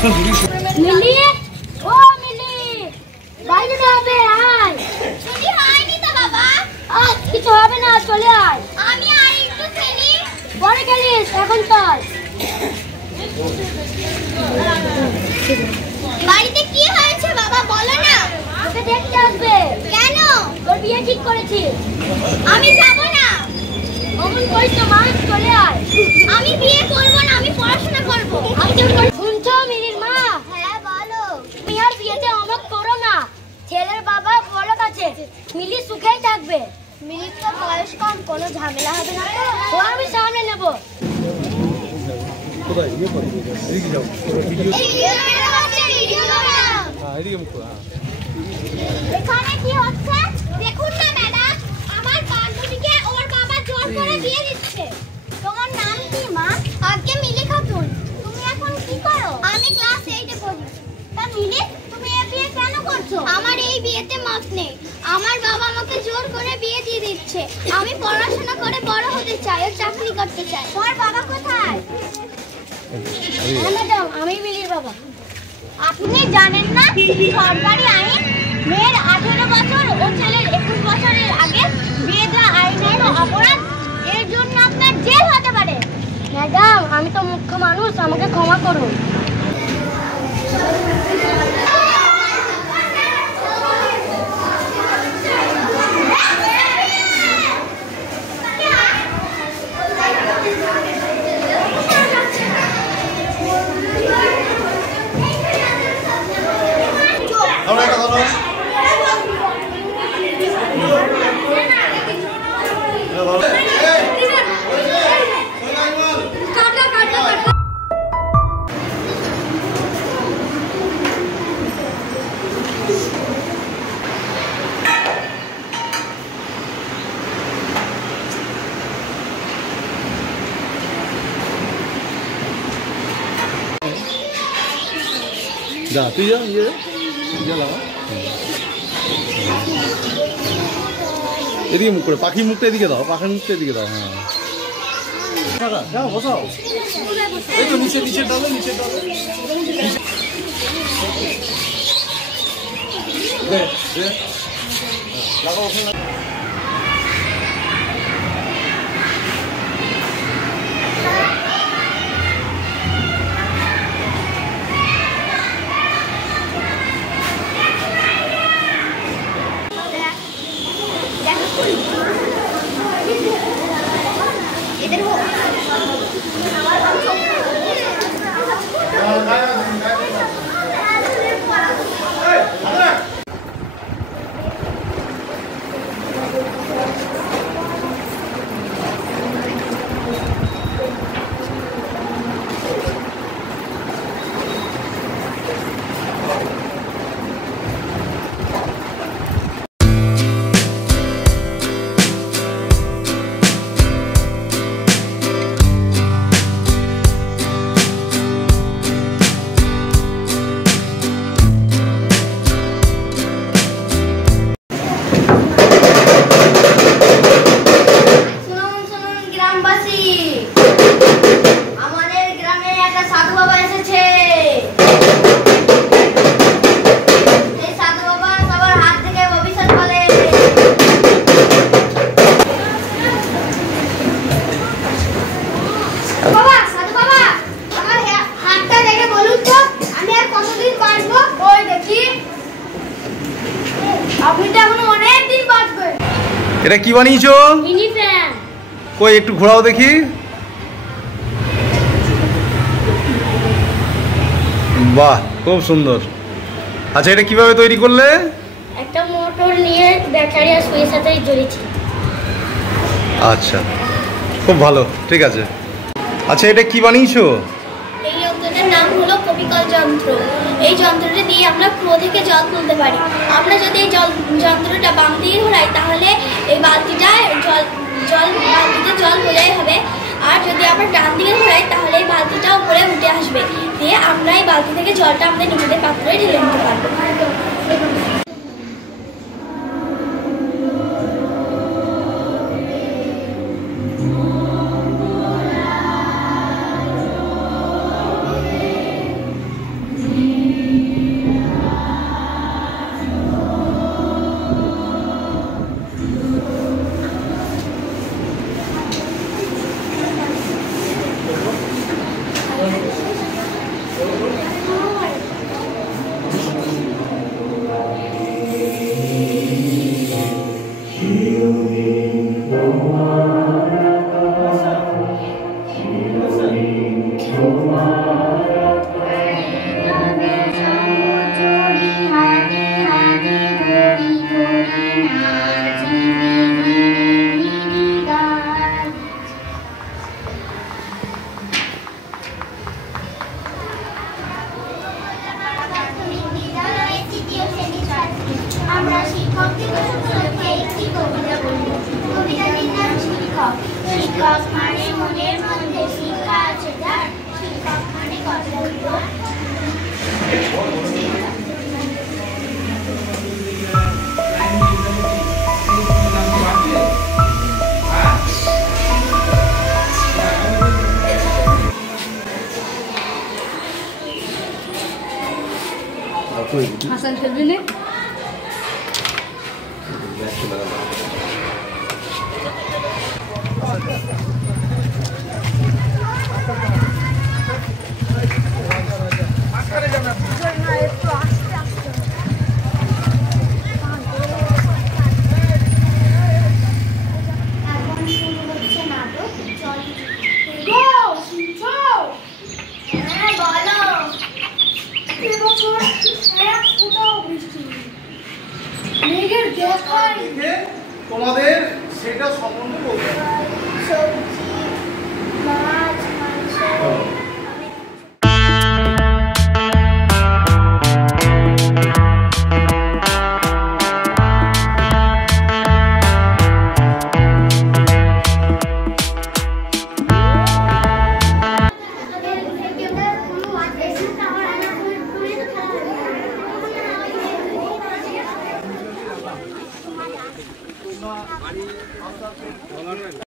মিলি, ও মিলি, বাইরে যাবে আয়। ছুটি হয়নি তো বাবা। কিছু হবে না, চলে আয়। আমি আর একটু খেলি। পরে খেলিস, এখন চল। বাড়িতে কি হয়েছে বাবা, বলো না। ওকে দেখতে আসবে। কেন? তোর বিয়ে ঠিক করেছি। আমি যাব না। অমন করিস না মা, চলে আয়। আমি বিয়ে করব না, আমি পড়াশোনা করব। আমি জোর করে। শুনছো মিলির মা? হ্যাঁ বলো। তুমি আর বিয়েতে অমক করো না। ছেলের বাবা বড় কাছে, মিলি সুখেই থাকবে। মিলির তো বয়স কম, কোনো ঝামেলা হবে না তো? ও আমি সামনে নেব। কোথায় ইয়ে করো, এদিকে যাও, ভিডিও এদিকে মুখ করো। এখানে কি হচ্ছে দেখুন না ম্যাডাম, আমার বান্ধবীকে ওর বাবা জোর করে বিয়ে দিচ্ছে। তোমার নাম কি মা? আগে মিলি খাতুন। তুমি এখন কি করো? আমি ক্লাস 8 এ পড়ি। তা মিলি, তুমি এই বিয়ে কেন করছো? আমার এই বিয়েতে মত নেই। আমার বাবা আমাকে জোর করে বিয়ে দিয়ে দিচ্ছে। আমি পড়াশোনা করে বড় হতে চাই, ও চাকরি করতে চাই। তোমার বাবা কোথায়? ম্যাডাম, আমি মিলির বাবা। আপনি জানেন না সরকারি আইন, মেয়ের 18 বছর ও ছেলের 21 বছরের আগে বিয়ে দেওয়া আইনের অপরাধ। এর জন্য আপনার জেল হতে পারে। ম্যাডাম, আমি তো মুখ্য মানুষ, আমাকে ক্ষমা করুন। যা তুই যা, ইয়ে যা লাগা, এদিকে মুখ করে, পাখির মুখটা এদিকে দাও, পাখির মুখটা এদিকে দাও। হ্যাঁ যাও বসাও, এই তো নিচে নিচে ডালো, নিচে ডালো, দে দে লাগাও ওখানে। এটা কি বানিয়েছো? Mini fan. কই একটু ঘোরাও দেখি। বাহ, খুব সুন্দর। আচ্ছা, এটা কিভাবে তৈরি করলে? একটা মোটর নিয়ে ব্যাটারি আর সুইচের সাথে জড়িয়েছি। আচ্ছা, খুব ভালো, ঠিক আছে। আচ্ছা, এটা কি বানিয়েছো? এই যন্ত্রটার নাম হলো কপিকল যন্ত্র। এই যন্ত্রটা দিয়ে আমরা কুয়ো থেকে জল তুলতে পারি। আমরা যদি এই যন্ত্রটা বাম দিকে ঘোরাই তাহলে এই বালতিটা বালতিতে জল বোঝাই হবে, আর যদি আমরা ডান দিকে ঘোরাই তাহলে এই বালতিটা উপরে উঠে আসবে, দিয়ে আমরা এই বালতি থেকে জলটা আমাদের নিজেদের পাত্রে ঢেলে নিতে পারবো। হাসান খেলবি না? তোমাদের সেটা সম্বন্ধে বলতে হবে। সবজি, মাছ, মাংস